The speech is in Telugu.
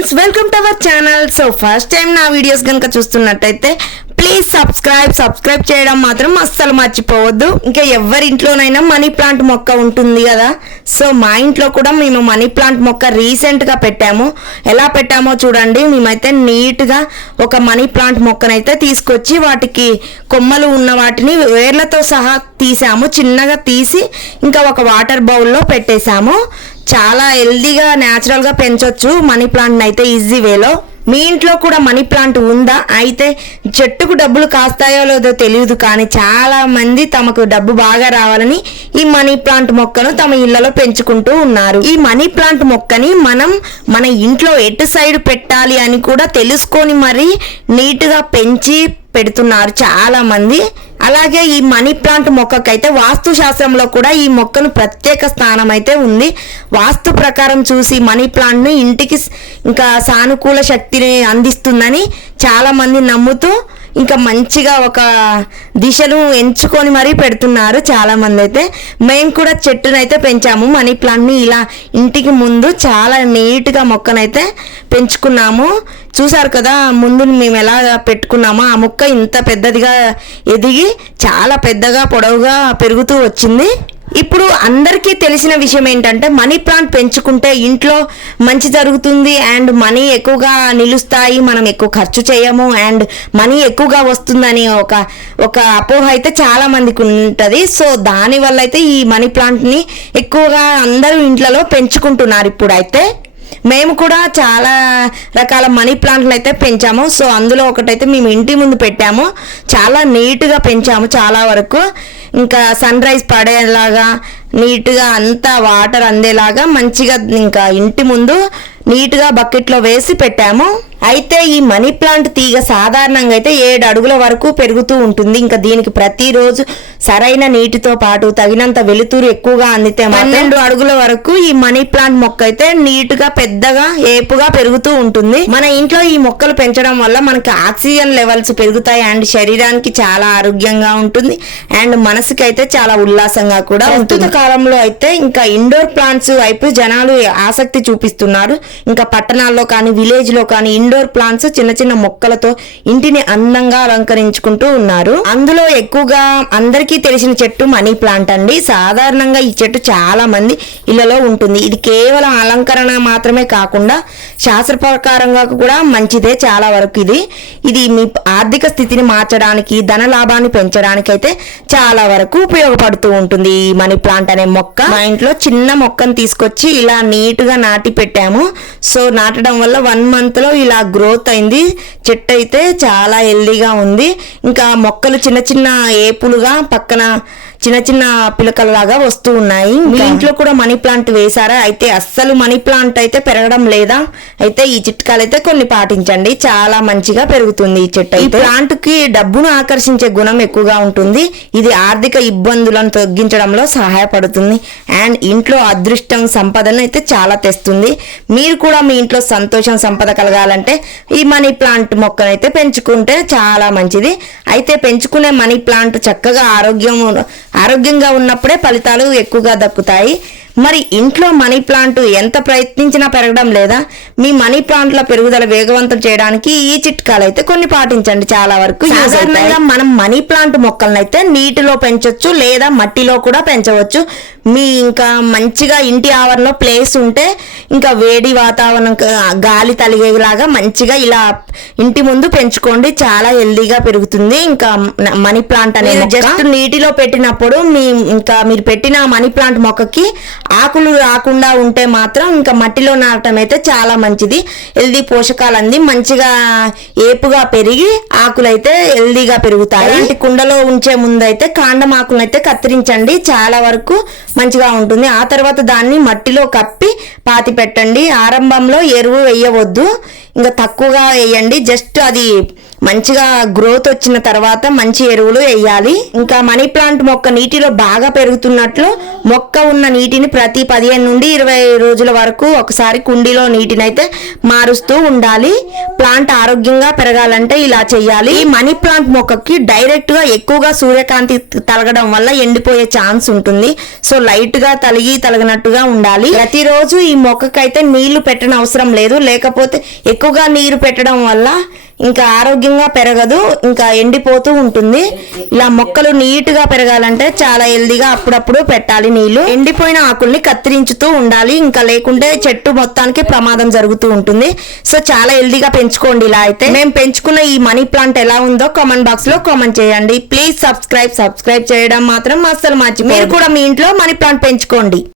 Friends, welcome to our channel. So first time నా వీడియోస్ కనుక చూస్తున్నట్టయితే ప్లీజ్ సబ్స్క్రైబ్ చేయడం మాత్రం అస్సలు మర్చిపోవద్దు. ఇంకా ఎవరి ఇంట్లోనైనా మనీ ప్లాంట్ మొక్క ఉంటుంది కదా. సో మా ఇంట్లో కూడా మేము మనీ ప్లాంట్ మొక్క రీసెంట్గా పెట్టాము. ఎలా పెట్టామో చూడండి. మేమైతే నీట్గా ఒక మనీ ప్లాంట్ మొక్కనైతే తీసుకొచ్చి వాటికి కొమ్మలు ఉన్న వాటిని వేర్లతో సహా తీసాము. చిన్నగా తీసి ఇంకా ఒక వాటర్ బౌల్లో పెట్టేశాము. చాలా హెల్దీగా న్యాచురల్గా పెంచవచ్చు మనీ ప్లాంట్ని అయితే ఈజీ వేలో. మీ ఇంట్లో కూడా మనీ ప్లాంట్ ఉందా? అయితే చెట్టుకు డబ్బులు కాస్తాయో లేదో తెలియదు, కానీ చాలా మంది తమకు డబ్బు బాగా రావాలని ఈ మనీ ప్లాంట్ మొక్కను తమ ఇళ్లలో పెంచుకుంటూ ఉన్నారు. ఈ మనీ ప్లాంట్ మొక్కని మనం మన ఇంట్లో ఎటు సైడ్ పెట్టాలి అని కూడా తెలుసుకొని మరి నీట్గా పెంచి పెడుతున్నారు చాలా మంది. అలాగే ఈ మనీ ప్లాంట్ మొక్కకైతే వాస్తు శాస్త్రంలో కూడా ఈ మొక్కను ప్రత్యేక స్థానం అయితే ఉంది. వాస్తు ప్రకారం చూసి మనీ ప్లాంట్ను ఇంటికి ఇంకా సానుకూల శక్తిని అందిస్తుందని చాలా మంది నమ్ముతూ ఇంకా మంచిగా ఒక దిశను ఎంచుకొని మరీ పెడుతున్నారు చాలా మంది. అయితే మేము కూడా చెట్టునైతే పెంచాము. మనీ ప్లాంట్ని ఇలా ఇంటికి ముందు చాలా నీట్గా మొక్కనైతే పెంచుకున్నాము. చూసారు కదా ముందు మేము ఎలా పెట్టుకున్నామో ఆ మొక్క ఇంత పెద్దదిగా ఎదిగి చాలా పెద్దగా పొడవుగా పెరుగుతూ వచ్చింది. ఇప్పుడు అందరికీ తెలిసిన విషయం ఏంటంటే మనీ ప్లాంట్ పెంచుకుంటే ఇంట్లో మంచి జరుగుతుంది అండ్ మనీ ఎక్కువగా నిలుస్తాయి, మనం ఎక్కువ ఖర్చు చేయము అండ్ మనీ ఎక్కువగా వస్తుందని ఒక అపోహ అయితే చాలా మందికి ఉంటుంది. సో దానివల్ల అయితే ఈ మనీ ప్లాంట్ని ఎక్కువగా అందరూ ఇంట్లలో పెంచుకుంటున్నారు. ఇప్పుడైతే మేము కూడా చాలా రకాల మనీ ప్లాంట్లు అయితే పెంచాము. సో అందులో ఒకటైతే మేము ఇంటి ముందు పెట్టాము. చాలా నీట్గా పెంచాము. చాలా వరకు ఇంకా సన్ రైజ్ పడేలాగా నీట్గా అంతా వాటర్ అందేలాగా మంచిగా ఇంకా ఇంటి ముందు నీట్గా బకెట్లో వేసి పెట్టాము. అయితే ఈ మనీ ప్లాంట్ తీగ సాధారణంగా అయితే 7 అడుగుల వరకు పెరుగుతూ ఉంటుంది. ఇంకా దీనికి ప్రతిరోజు సరైన నీటితో పాటు తగినంత వెలుతురు ఎక్కువగా అందితే 12 అడుగుల వరకు ఈ మనీ ప్లాంట్ మొక్క అయితే నీట్గా పెద్దగా ఏపుగా పెరుగుతూ ఉంటుంది. మన ఇంట్లో ఈ మొక్కలు పెంచడం వల్ల మనకి ఆక్సిజన్ లెవెల్స్ పెరుగుతాయి అండ్ శరీరానికి చాలా ఆరోగ్యంగా ఉంటుంది అండ్ మనసుకి అయితే చాలా ఉల్లాసంగా కూడా ఉంటుంది. కాలంలో అయితే ఇంకా ఇండోర్ ప్లాంట్స్ వైపు జనాలు ఆసక్తి చూపిస్తున్నారు. ఇంకా పట్టణాల్లో కానీ విలేజ్ లో కానీ ఇండోర్ ప్లాంట్స్ చిన్న చిన్న మొక్కలతో ఇంటిని అందంగా అలంకరించుకుంటూ ఉన్నారు. అందులో ఎక్కువగా అందరికీ తెలిసిన చెట్టు మనీ ప్లాంట్ అండి. సాధారణంగా ఈ చెట్టు చాలా మంది ఇళ్లలో ఉంటుంది. ఇది కేవలం అలంకరణ మాత్రమే కాకుండా శాస్త్ర ప్రకారంగా కూడా మంచిదే చాలా వరకు. ఇది మీ ఆర్థిక స్థితిని మార్చడానికి, ధన లాభాన్ని పెంచడానికి అయితే చాలా వరకు ఉపయోగపడుతూ ఉంటుంది ఈ మనీ ప్లాంట్ అనే మొక్క. మా ఇంట్లో చిన్న మొక్కను తీసుకొచ్చి ఇలా నీట్ గా నాటి పెట్టాము. సో నాటడం వల్ల 1 month లో ఇలా గ్రోత్ అయింది. చెట్టు అయితే చాలా హెల్దీగా ఉంది. ఇంకా మొక్కలు చిన్న చిన్న ఏపులుగా పక్కన చిన్న చిన్న పిలకలలాగా వస్తూ ఉన్నాయి. మీ ఇంట్లో కూడా మనీ ప్లాంట్ వేసారా? అయితే అస్సలు మనీ ప్లాంట్ అయితే పెరగడం లేదా? అయితే ఈ చిట్కాలు అయితే కొన్ని పాటించండి, చాలా మంచిగా పెరుగుతుంది ఈ చెట్టు. ఈ ప్లాంట్ కి డబ్బును ఆకర్షించే గుణం ఎక్కువగా ఉంటుంది. ఇది ఆర్థిక ఇబ్బందులను తగ్గించడంలో సహాయపడుతుంది అండ్ ఇంట్లో అదృష్టం, సంపదను అయితే చాలా తెస్తుంది. మీరు కూడా మీ ఇంట్లో సంతోషం, సంపద కలగాలంటే ఈ మనీ ప్లాంట్ మొక్కనైతే పెంచుకుంటే చాలా మంచిది. అయితే పెంచుకునే మనీ ప్లాంట్ చక్కగా ఆరోగ్యంగా ఉన్నప్పుడే ఫలితాలు ఎక్కువగా దక్కుతాయి. మరి ఇంట్లో మనీ ప్లాంట్ ఎంత ప్రయత్నించినా పెరగడం లేదా? మీ మనీ ప్లాంట్ల పెరుగుదల వేగవంతం చేయడానికి ఈ చిట్కాలు అయితే కొన్ని పాటించండి, చాలా వరకు. సాధారణంగా మనం మనీ ప్లాంట్ మొక్కలను అయితే నీటిలో పెంచవచ్చు లేదా మట్టిలో కూడా పెంచవచ్చు. మీ ఇంకా మంచిగా ఇంటి ఆవరణలో ప్లేస్ ఉంటే ఇంకా వేడి వాతావరణం, గాలి తలిగేలాగా మంచిగా ఇలా ఇంటి ముందు పెంచుకోండి, చాలా హెల్దీగా పెరుగుతుంది. ఇంకా మనీ ప్లాంట్ అనేది జస్ట్ నీటిలో పెట్టినప్పుడు మీరు పెట్టిన మనీ ప్లాంట్ మొక్కకి ఆకులు రాకుండా ఉంటే మాత్రం ఇంకా మట్టిలో నాటడం అయితే చాలా మంచిది. హెల్దీ పోషకాలు అంది మంచిగా ఏపుగా పెరిగి ఆకులైతే హెల్దీగా పెరుగుతాయి. అలాంటి కుండలో ఉంచే ముందు అయితే కాండం ఆకులను అయితే కత్తిరించండి, చాలా వరకు మంచిగా ఉంటుంది. ఆ తర్వాత దాన్ని మట్టిలో కప్పి పాతి పెట్టండి. ఆరంభంలో ఎరువు వేయవద్దు, ఇంకా తక్కువగా వేయండి. జస్ట్ అది మంచిగా గ్రోత్ వచ్చిన తర్వాత మంచి ఎరువులు వేయాలి. ఇంకా మనీ ప్లాంట్ మొక్క నీటిలో బాగా పెరుగుతున్నట్లు మొక్క ఉన్న నీటిని ప్రతి 15 నుండి 20 రోజుల వరకు ఒకసారి కుండీలో నీటిని అయితే మారుస్తూ ఉండాలి. ప్లాంట్ ఆరోగ్యంగా పెరగాలంటే ఇలా చేయాలి. ఈ మనీ ప్లాంట్ మొక్కకి డైరెక్ట్ గా ఎక్కువగా సూర్యకాంతి తలగడం వల్ల ఎండిపోయే ఛాన్స్ ఉంటుంది. సో లైట్ గా తలగినట్టుగా ఉండాలి. ప్రతిరోజు ఈ మొక్కకైతే నీళ్లు పెట్టడం అవసరం లేదు. లేకపోతే ఎక్కువగా నీరు పెట్టడం వల్ల ఇంకా ఆరోగ్యంగా పెరగదు, ఇంకా ఎండిపోతూ ఉంటుంది. ఇలా మొక్కలు నీట్ గా పెరగాలంటే చాలా హెల్దీగా అప్పుడప్పుడు పెట్టాలి నీళ్లు. ఎండిపోయిన ఆకుల్ని కత్తిరించుతూ ఉండాలి, ఇంకా లేకుంటే చెట్టు మొత్తానికి ప్రమాదం జరుగుతూ ఉంటుంది. సో చాలా హెల్దీగా పెంచుకోండి. ఇలా అయితే మేము పెంచుకున్న ఈ మనీ ప్లాంట్ ఎలా ఉందో కామెంట్ బాక్స్ లో కామెంట్ చేయండి. ప్లీజ్ సబ్స్క్రైబ్ చేయడం మాత్రం అస్సలు మర్చిపోవద్దు. మీరు కూడా మీ ఇంట్లో మనీ ప్లాంట్ పెంచుకోండి.